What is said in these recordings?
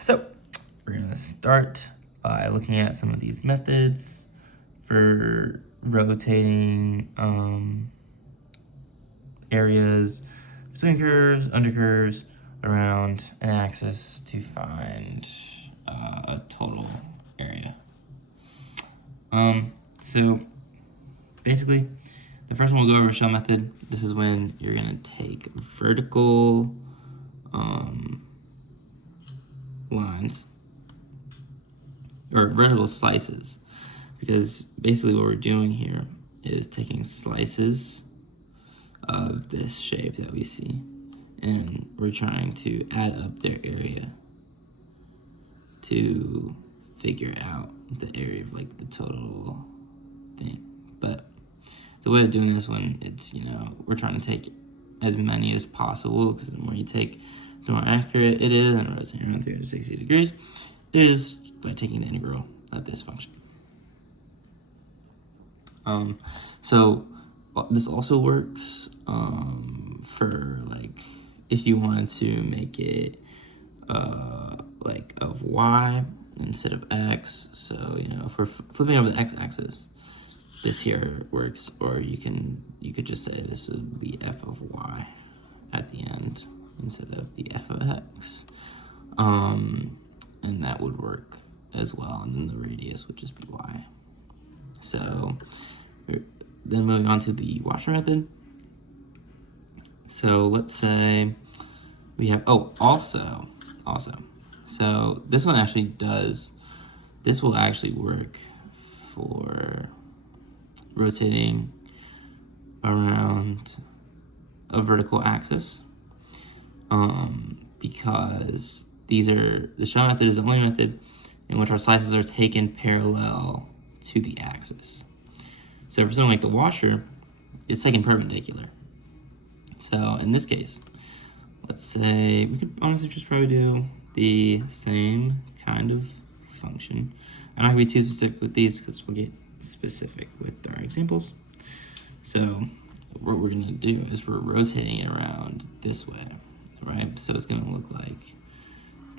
So we're gonna start by looking at some of these methods for rotating areas between curves, under curves, around an axis to find a total area. So basically, the first one we'll go over shell method. This is when you're gonna take vertical lines or vertical slices, because basically what we're doing here is taking slices of this shape that we see, and we're trying to add up their area to figure out the area of like the total thing. But the way of doing this one, it's, we're trying to take as many as possible, because the more you take, the more accurate it is, and rotating around 360 degrees is by taking the integral of this function. So this also works for like if you wanted to make it like of y instead of x. So for flipping over the x-axis, this here works, or you could just say this would be f of y at the end instead of the f of x, and that would work as well, and then the radius would just be y. So then moving on to the washer method. So let's say we have, also, so this one actually this will actually work for rotating around a vertical axis, because the shell method is the only method in which our slices are taken parallel to the axis. So for something like the washer, it's taken perpendicular. So in this case, let's say we could honestly just probably do the same kind of function. I'm not gonna be too specific with these because we'll get specific with our examples. So what we're gonna do is we're rotating it around this way, right? So it's gonna look like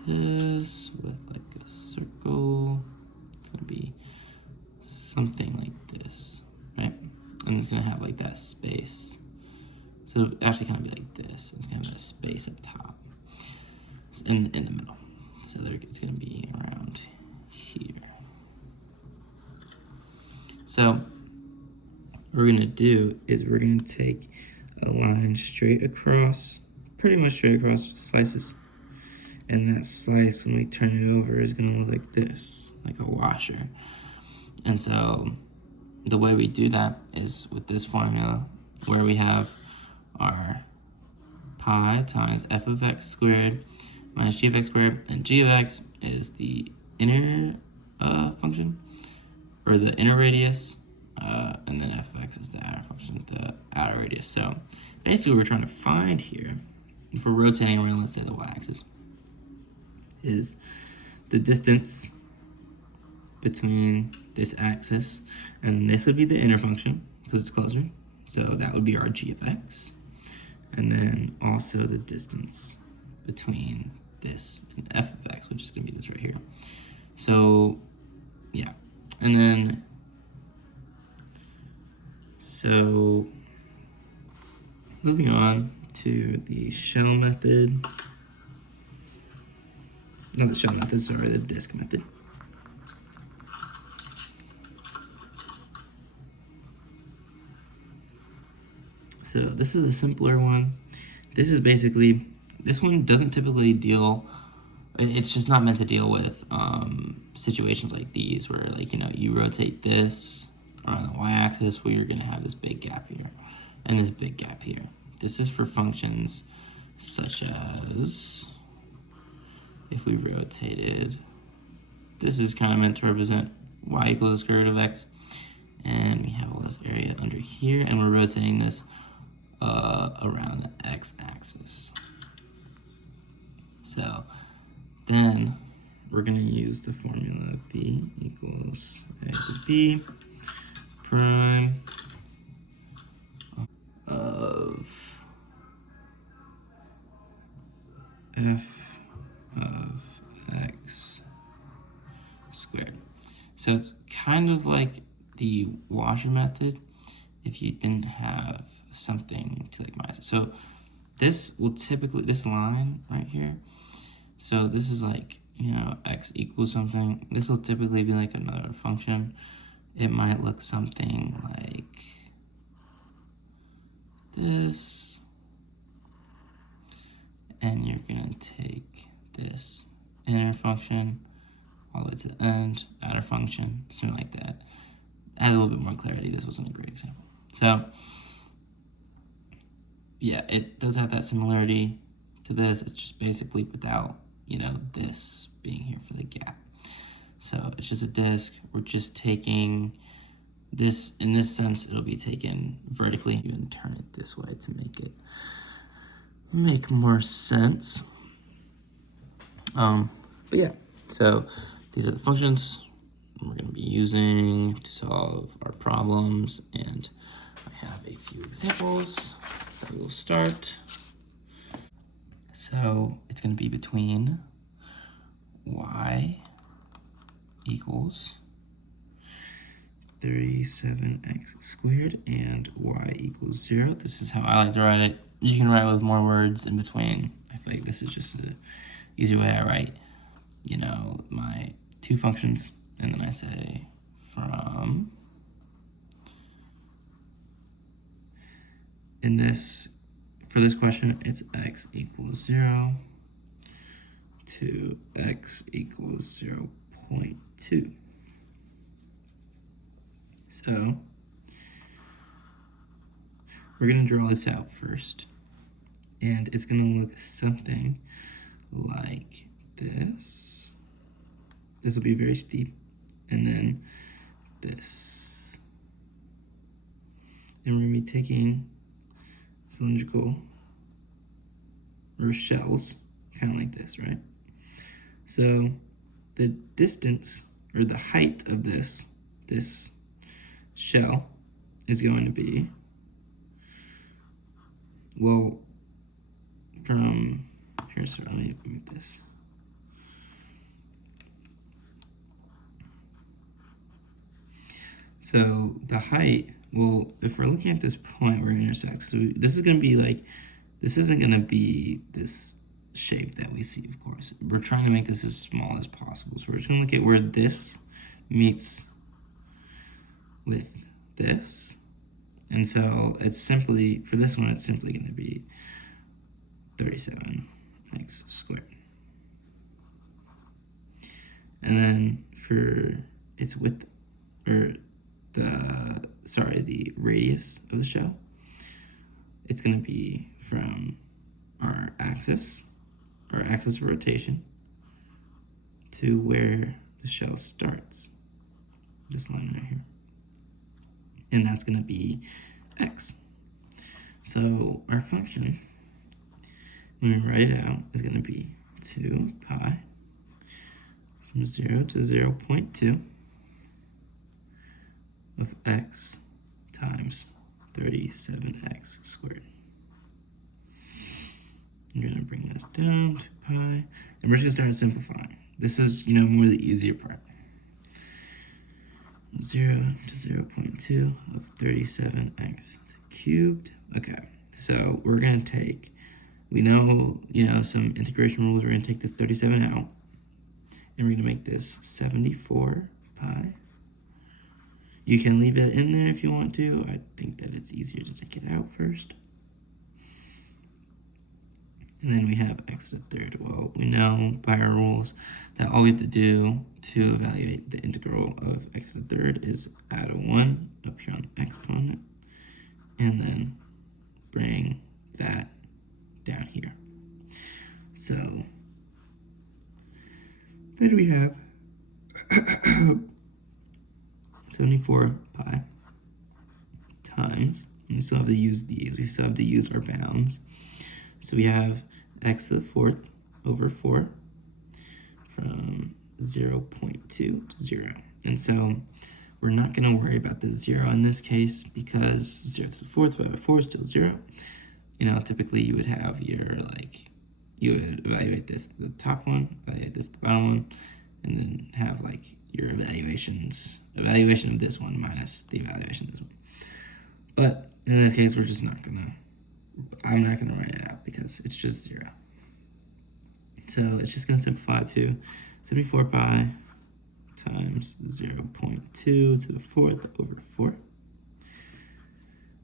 this with like a circle. It's gonna be something like this, right? And it's gonna have like that space. So it'll actually kind of be like this. It's gonna have a space up top, in the middle. So it's gonna be around here. So what we're gonna do is we're gonna take a line straight across, pretty much straight across slices, and that slice, when we turn it over, is gonna look like this, like a washer. And so the way we do that is with this formula, where we have our pi times f of x squared minus g of x squared, and g of x is the inner function, or the inner radius, and then f of x is the outer function, the outer radius. So basically what we're trying to find here, if we're rotating around, let's say, the y-axis, is the distance between this axis, and this would be the inner function because it's closer. So that would be our g of x. And then also the distance between this and f of x, which is going to be this right here. So, yeah. And then, so moving on to the shell method. Not the shell method, sorry, the disk method. So this is a simpler one. This one doesn't typically deal, it's just not meant to deal with situations like these where, like, you rotate this on the y-axis where you're going to have this big gap here and this big gap here. This is for functions such as, if we rotated, this is kind of meant to represent y equals the square root of x, and we have all this area under here, and we're rotating this around the x-axis. So then we're going to use the formula v equals x of b prime of f of x squared. So it's kind of like the washer method if you didn't have something to like minus it. So this will typically, this line right here, so this is like, you know, x equals something. This will typically be like another function. It might look something like this, and you're gonna take this inner function all the way to the end, outer function, something like that. Add a little bit more clarity. This wasn't a great example. So yeah, it does have that similarity to this. It's just basically without, you know, this being here for the gap. So it's just a disk. We're just taking this, in this sense, it'll be taken vertically. You can turn it this way to make it make more sense. But yeah, so these are the functions we're going to be using to solve our problems, and I have a few examples that we'll start. So it's going to be between y equals 37x squared and y equals 0. This is how I like to write it. You can write with more words in between. I feel like this is just an easy way I write, you know, my two functions, and then I say from, in this, for this question, it's x equals 0 to x equals 0.2. So we're going to draw this out first, and it's going to look something like this. This will be very steep, and then this. And we're going to be taking cylindrical or shells, kind of like this, right? So the distance or the height of this shell is going to be, well, from here, so let me make this. So the height, well, if we're looking at this point where it intersects, so this is going to be like, this isn't going to be this shape that we see, of course. We're trying to make this as small as possible. So we're just going to look at where this meets with this. And so it's simply, for this one, it's simply going to be 37x squared. And then for its width, or the radius of the shell, it's going to be from our axis of rotation to where the shell starts, this line right here. And that's going to be x. So our function, when we write it out, is going to be 2 pi from 0 to 0.2 of x times 37x squared. I'm going to bring this down to pi, and we're just going to start simplifying. This is, you know, more the easier part. 0 to 0.2 of 37x cubed. Okay, so we're going to take, we know, you know, some integration rules. We're going to take this 37 out, and we're going to make this 74 pi. You can leave it in there if you want to. I think that it's easier to take it out first. And then we have x to the third. Well, we know by our rules that all we have to do to evaluate the integral of x to the third is add a 1 up here on the exponent, and then bring that down here. So then we have 74 pi times, and we still have to use these, we still have to use our bounds. So we have x to the fourth over 4 from 0.2 to 0. And so we're not going to worry about the 0 in this case, because 0 to the fourth divided by 4 is still 0. You know, typically you would have your, like, you would evaluate this the top one, evaluate this the bottom one, and then have like your evaluation of this one minus the evaluation of this one. But in this case, I'm not gonna write it out because it's just 0. So it's just gonna simplify to 74 pi times 0.2 to the 4th over 4.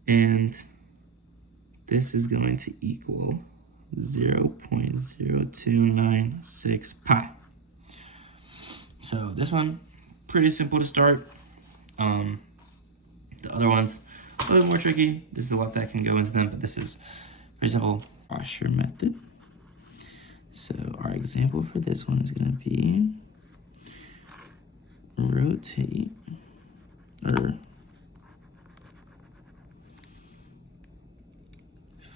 And this is going to equal 0.0296 pi. So this one, pretty simple to start. The other ones, a little more tricky. There's a lot that can go into them, but this is pretty simple. Washer method. So our example for this one is going to be rotate, or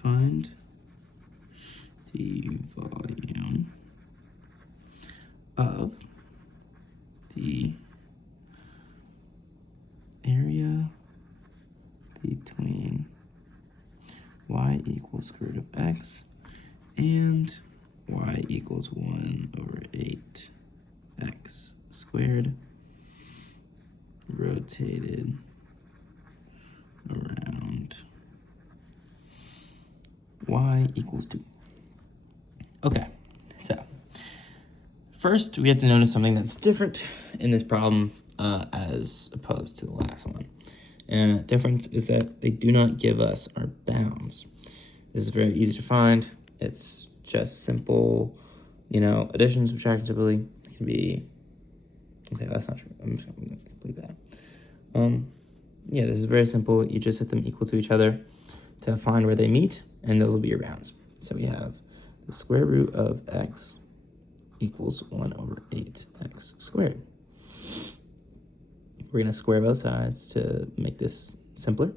find the volume of the area between y equals square root of x and y equals 1 over 8x squared rotated around y equals 2. Okay, so first we have to notice something that's different in this problem as opposed to the last one. And the difference is that they do not give us our bounds. This is very easy to find. It's just simple, addition, subtraction, simply. It can be, okay, that's not true. I'm just going to leave that. Yeah, this is very simple. You just set them equal to each other to find where they meet, and those will be your bounds. So we have the square root of x equals 1 over 8x squared. We're going to square both sides to make this simpler.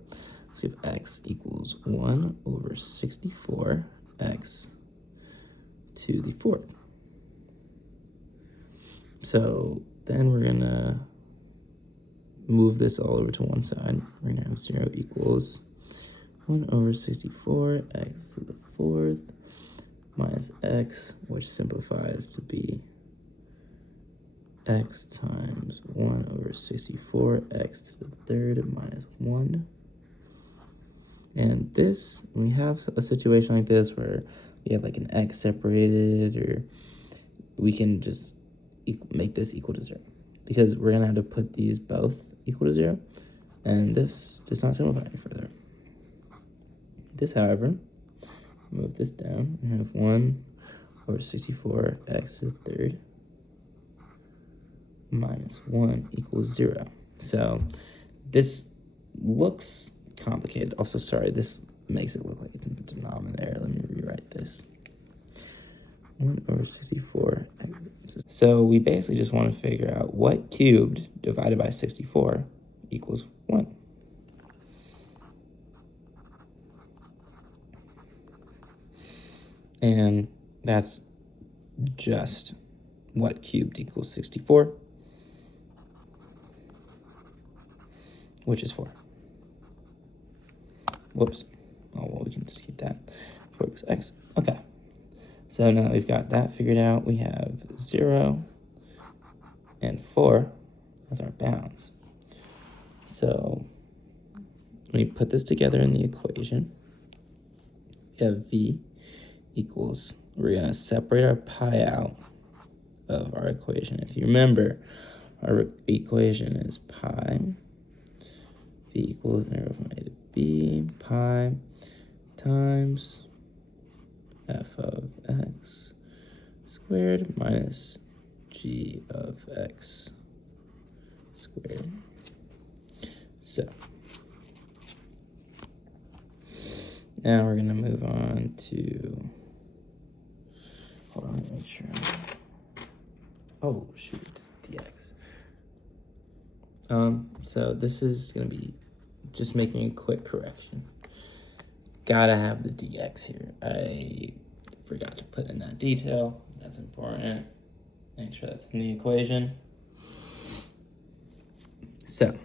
So we have x equals 1 over 64x to the 4th. So then we're going to move this all over to one side. We're going to have 0 equals 1 over 64x to the 4th minus x, which simplifies to be x times 1 over 64x to the 3rd minus 1. And this, we have a situation like this where we have like an x separated, or we can just make this equal to 0. Because we're going to have to put these both equal to 0, and this does not simplify any further. This, however, move this down and have 1 over 64x to the 3rd minus 1 equals 0. So this looks complicated. Also, sorry, this makes it look like it's in the denominator. Let me rewrite this. 1 over 64. So we basically just want to figure out what cubed divided by 64 equals 1. And that's just what cubed equals 64, which is 4. Whoops. Oh, well, we can just keep that. 4 equals x. Okay. So now that we've got that figured out, we have 0 and 4 as our bounds. So when we put this together in the equation, we have v equals, we're going to separate our pi out of our equation. If you remember, our equation is pi, v equals 0 from a to b, pi times f of x squared minus g of x squared. So now we're going to move on to, hold on, let me make sure. Oh, shoot, dx. So this is going to be just making a quick correction. Gotta have the dx here. I forgot to put in that detail. That's important. Make sure that's in the equation. So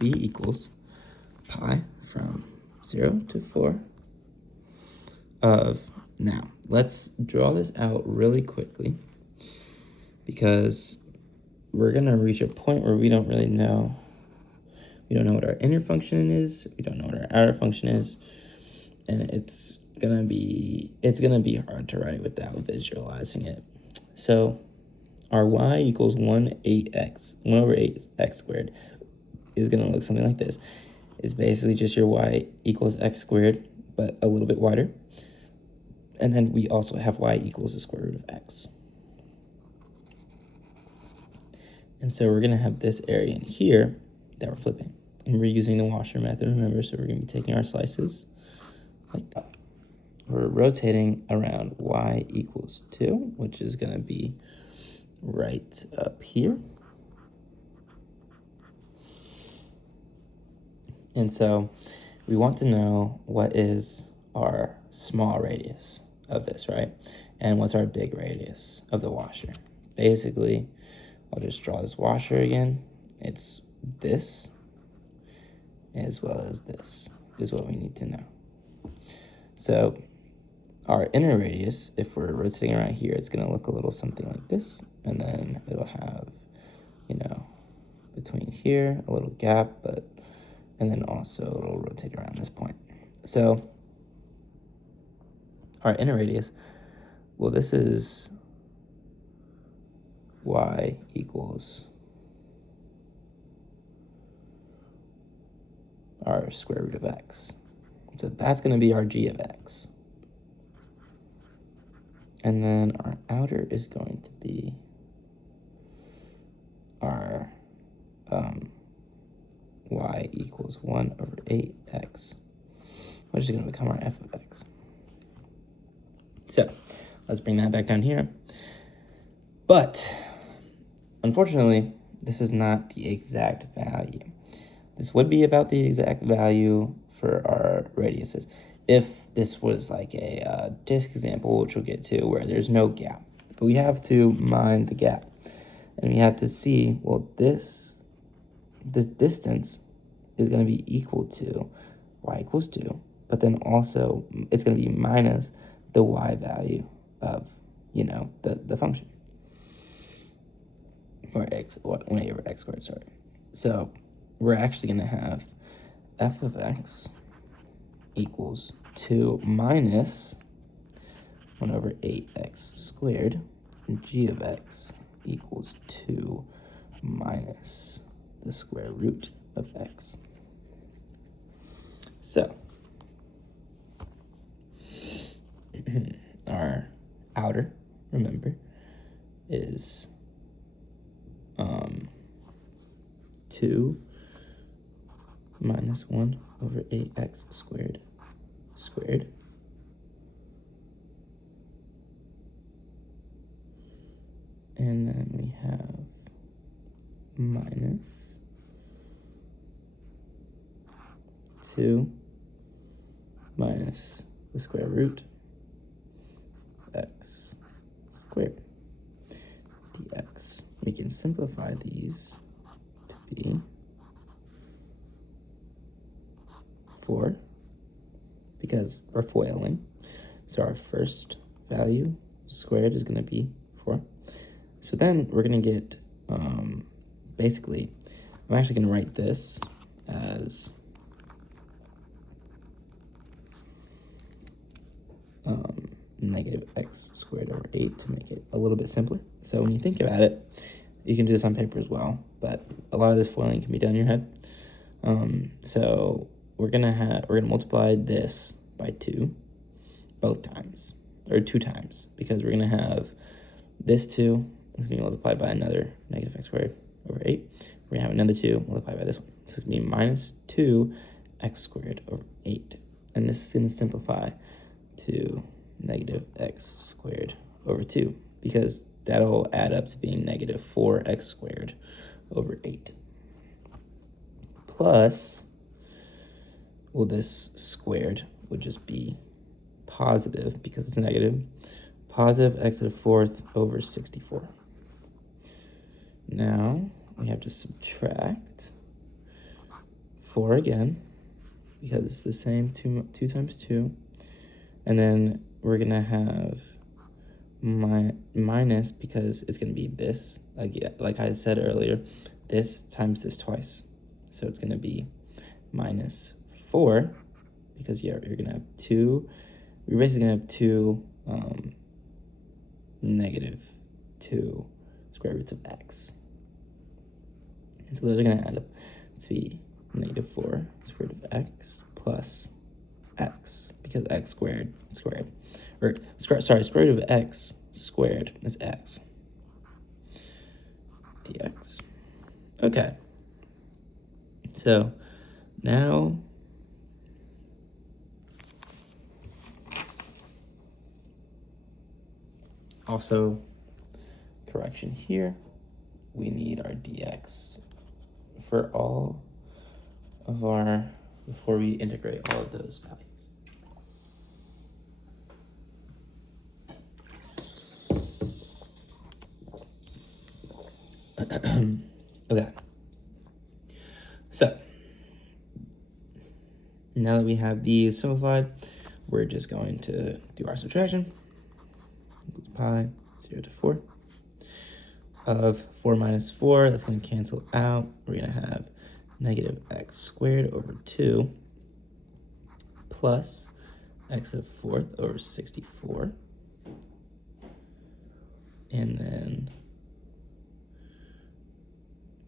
v equals pi from 0 to 4 of Now, let's draw this out really quickly because we're going to reach a point where we don't really know. We don't know what our inner function is. We don't know what our outer function is. And it's gonna be hard to write without visualizing it. So our y equals 1 over 8x squared is gonna look something like this. It's basically just your y equals x squared, but a little bit wider. And then we also have y equals the square root of x. And so we're gonna have this area in here that we're flipping. And we're using the washer method, remember, so we're gonna be taking our slices like that. We're rotating around y equals 2, which is gonna be right up here. And so we want to know what is our small radius of this, right? And what's our big radius of the washer? Basically, I'll just draw this washer again. It's this as well as this is what we need to know. So our inner radius, if we're rotating around here, it's gonna look a little something like this. And then it'll have, between here, a little gap, and then also it'll rotate around this point. So our inner radius, well, this is y equals our square root of x. So that's going to be our g of x. And then our outer is going to be our y equals 1 over 8x, which is going to become our f of x. So let's bring that back down here. But unfortunately, this is not the exact value. This would be about the exact value for our radiuses if this was like a disk example, which we'll get to, where there's no gap. But we have to mind the gap. And we have to see, well, this distance is going to be equal to y equals 2, but then also it's going to be minus the y value of, the function. Or 1 over x squared, sorry. So we're actually going to have f of x equals 2 minus 1 over 8x squared, and g of x equals 2 minus the square root of x. So our outer, remember, is 2 minus 1 over 8x squared. And then we have minus 2 minus the square root of x squared dx. We can simplify these to be 4 because we're FOILing. So our first value squared is going to be 4. So then we're going to get, basically, I'm actually going to write this as negative x squared over 8 to make it a little bit simpler. So when you think about it, you can do this on paper as well, but a lot of this FOILing can be done in your head. So we're gonna multiply this by 2 both times, or 2 times, because we're gonna have this 2 is gonna be multiplied by another negative x squared over 8. We're gonna have another 2 multiplied by this one. So it's gonna be minus 2 x squared over 8. And this is gonna simplify to negative x squared over 2, because that'll add up to being negative 4x squared over 8. Plus, well, this squared would just be positive, because it's negative, positive x to the 4th over 64. Now, we have to subtract 4 again, because it's the same, 2 times 2. And then we're going to have minus, because it's going to be this, like I said earlier, this times this twice. So it's going to be minus 4, because you're going to have 2. We're basically going to have 2 negative 2 square roots of x. And so those are going to add up to be negative 4 square root of x plus x, because x squared, or square root of x squared is x dx. Okay, so now also correction here, we need our dx for all of our, before we integrate all of those values. Okay, so now that we have these simplified, we're just going to do our subtraction. Equals pi 0 to 4 of 4 minus 4. That's going to cancel out. We're going to have negative x squared over 2 plus x to the 4th over 64. And then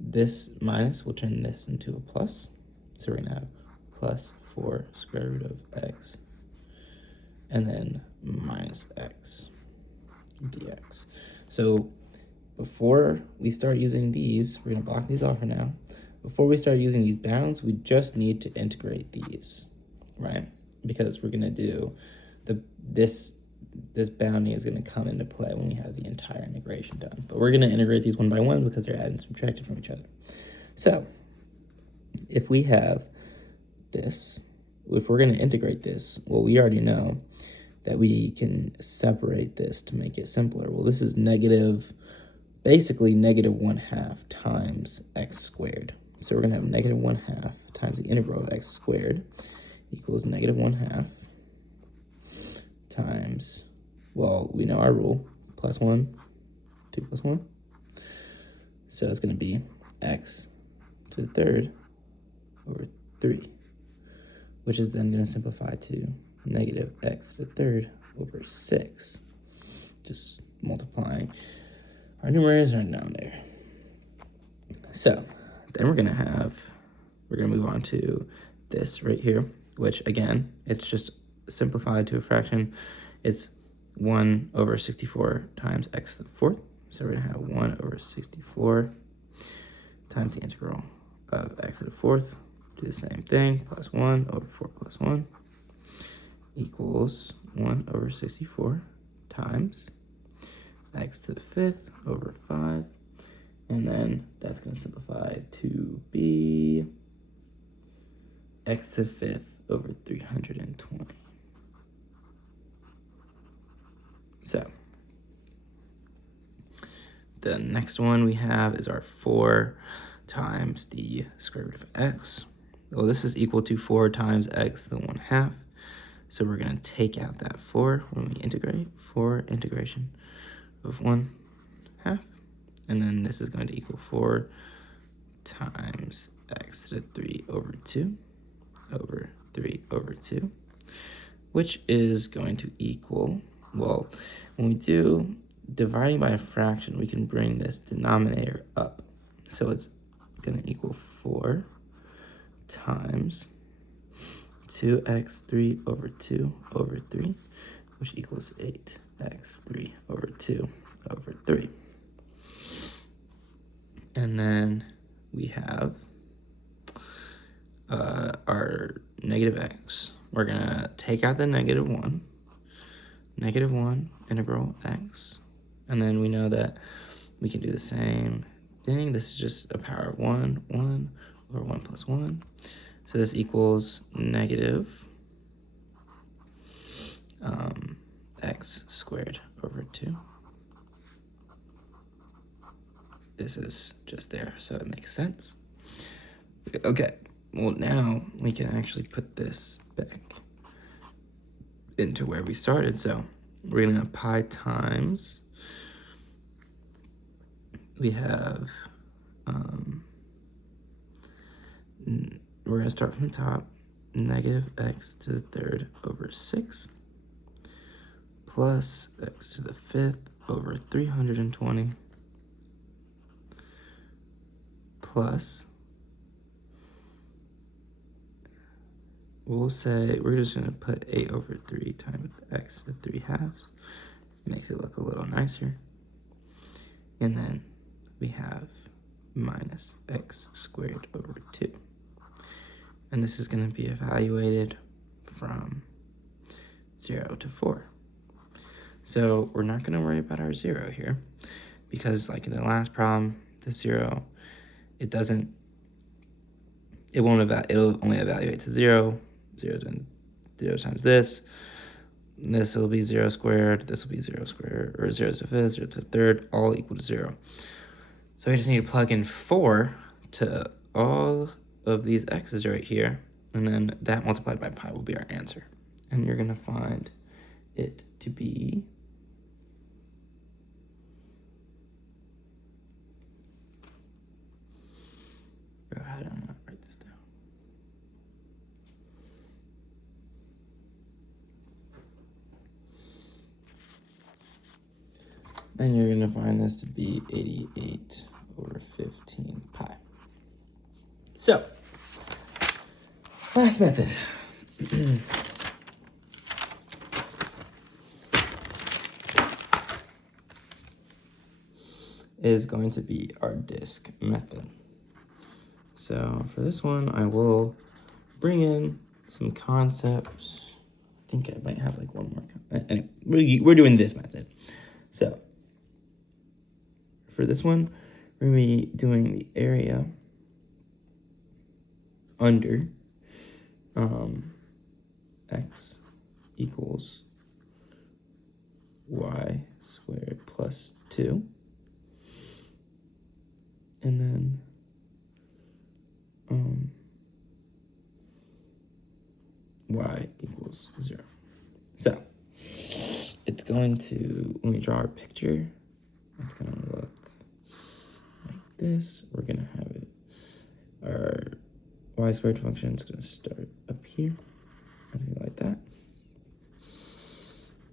this minus will turn this into a plus. So we're going to have plus 4 square root of x, and then minus x dx. So before we start using these, we're going to block these off for now. Before we start using these bounds, we just need to integrate these, right? Because we're going to do this bounding is going to come into play when we have the entire integration done. But we're going to integrate these one by one because they're added and subtracted from each other. So if we have this, if we're going to integrate this, well, we already know that we can separate this to make it simpler. Well, this is basically negative 1/2 times x squared. So we're going to have negative 1/2 times the integral of x squared equals negative 1/2 times, well, we know our rule, plus 1, 2 plus 1. So it's going to be x to the 3rd over 3, which is then going to simplify to negative x to the 3rd over 6. Just multiplying our numerators right down there. So then we're going to move on to this right here, which again, it's just simplified to a fraction. It's 1 over 64 times x to the 4th. So we're going to have 1 over 64 times the integral of x to the 4th. Do the same thing, plus 1 over 4 plus 1 equals 1 over 64 times x to the 5th over 5. And then that's going to simplify to be x to the 5th over 320. So the next one we have is our 4 times the square root of x. Well, this is equal to 4 times x to the 1/2. So we're going to take out that 4 when we integrate. 4 integration of 1/2. And then this is going to equal 4 times x to the 3 over 2 over 3 over 2, which is going to equal, well, when we do dividing by a fraction, we can bring this denominator up. So it's going to equal 4 times 2x3 over 2 over 3, which equals 8x3 over 2 over 3. And then we have our negative x. We're going to take out the negative 1 integral x. And then we know that we can do the same thing. This is just a power of 1 over 1 plus 1. So this equals negative x squared over 2. This is just there, so it makes sense. Okay, well now we can actually put this back into where we started. So we're gonna have pi times, we have, we're gonna start from the top, negative x to the third over 6 plus x to the fifth over 320 plus, we'll say, we're just gonna put 8 over 3 times x to the 3 halves. Makes it look a little nicer. And then we have minus x squared over 2. And this is going to be evaluated from 0 to 4. So we're not going to worry about our 0 here, because like in the last problem, the 0, it'll only evaluate to 0. 0 times this. This will be 0 squared, this will be 0 squared, or 0 to the fifth, 0 to the third, all equal to 0. So we just need to plug in 4 to all of these x's right here, and then that multiplied by pi will be our answer. And you're going to find it to be I don't know, write this down. And you're going to find this to be 88 over 15 pi. So, last method. Is going to be our disk method. So for this one, I will bring in some concepts. I think I might have like one more. Anyway, we're doing this method. So for this one, we're going to be doing the area under x equals y squared plus 2. And then y equals 0. So it's going to, when we draw our picture, it's going to look like this. We're going to have it, our y squared function is going to start up here. It's going to be like that.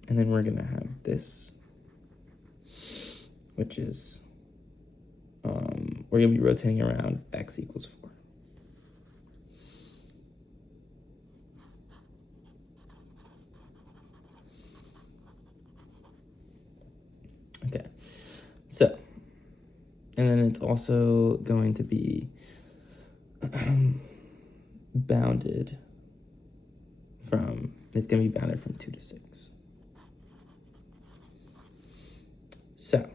And then we're going to have this, which is, we're going to be rotating around x equals 4. Okay, so, and then it's also going to be bounded from, it's going to be bounded from 2 to 6. So,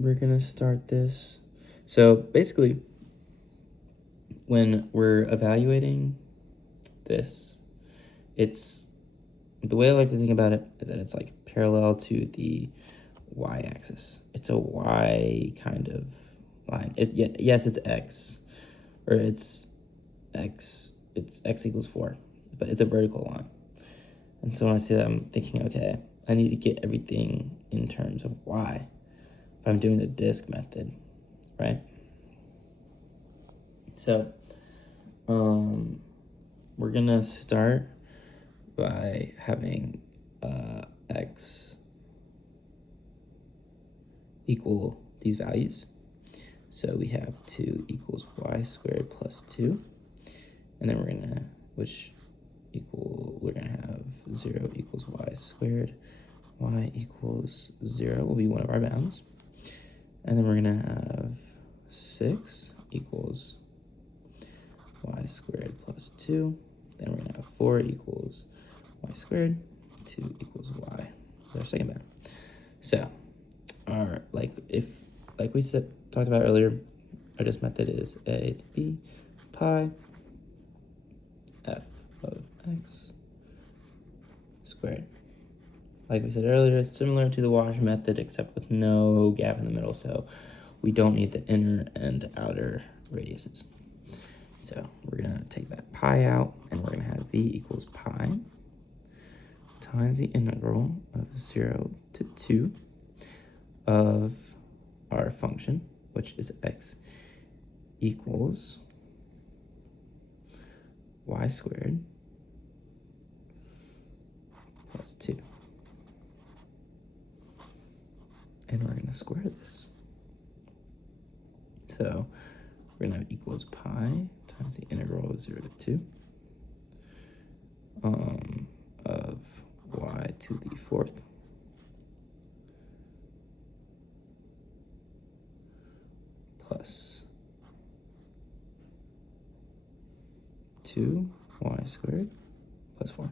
we're going to start this. So basically, when we're evaluating this, it's, the way I like to think about it is that it's like parallel to the y-axis. It's a y kind of line. Yes, it's x, or it's x equals 4, but it's a vertical line. And so when I see that, I'm thinking, okay, I need to get everything in terms of y if I'm doing the disk method, right? So we're gonna start by having x equal these values. So we have 2 equals y squared plus 2. And then we're gonna, we're gonna have 0 equals y squared. Y equals 0 will be one of our bounds. And then we're gonna have 6 equals y squared plus 2. Then we're gonna have 4 equals y squared, 2 equals y. That's our second bound. So our, like we talked about earlier, our disk method is a to b pi f of x squared. Like we said earlier, it's similar to the wash method except with no gap in the middle, so we don't need the inner and outer radiuses. So we're gonna take that pi out, and we're gonna have v equals pi times the integral of 0 to 2 of our function, which is x, equals y squared plus 2. And we're going to square this. So we're going to have equals pi times the integral of 0 to 2 of y to the 4th plus 2y squared plus 4.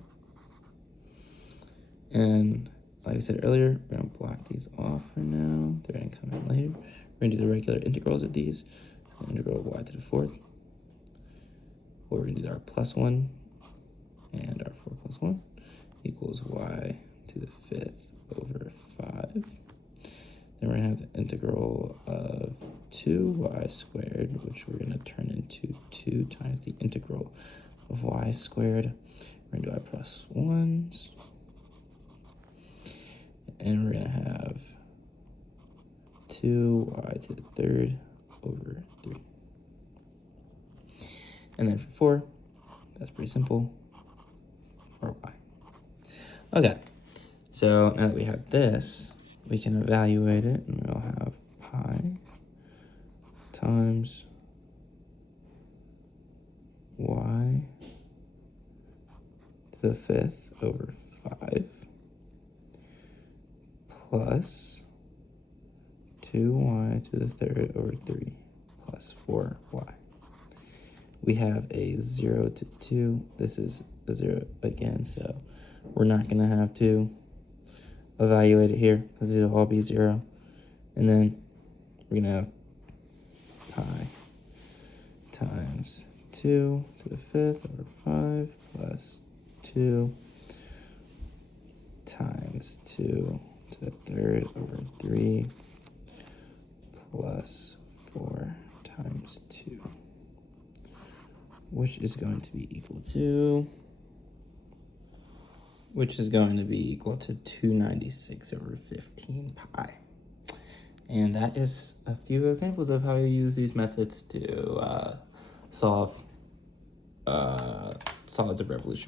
And like I said earlier, we're going to block these off for now. They're going to come in later. We're going to do the regular integrals of these. So the integral of y to the 4th. We're going to do our plus 1 and our 4 plus 1 equals y to the 5th over 5. Then we're going to have the integral of 2y squared, which we're going to turn into 2 times the integral of y squared. We're going to do our plus 1s. And we're going to have 2y to the 3rd over 3. And then for 4, that's pretty simple, 4y. Okay, so now that we have this, we can evaluate it, and we'll have pi times y to the 5th over 5 plus 2y to the 3rd over 3 plus 4y. We have a 0 to 2. This is a 0 again, so we're not going to have to evaluate it here because it'll all be 0. And then we're going to have pi times 2 to the 5th over 5 plus 2 times 2 to the 3rd over 3 plus 4 times 2, which is going to be equal to 296 over 15 pi. And that is a few examples of how you use these methods to solve solids of revolution.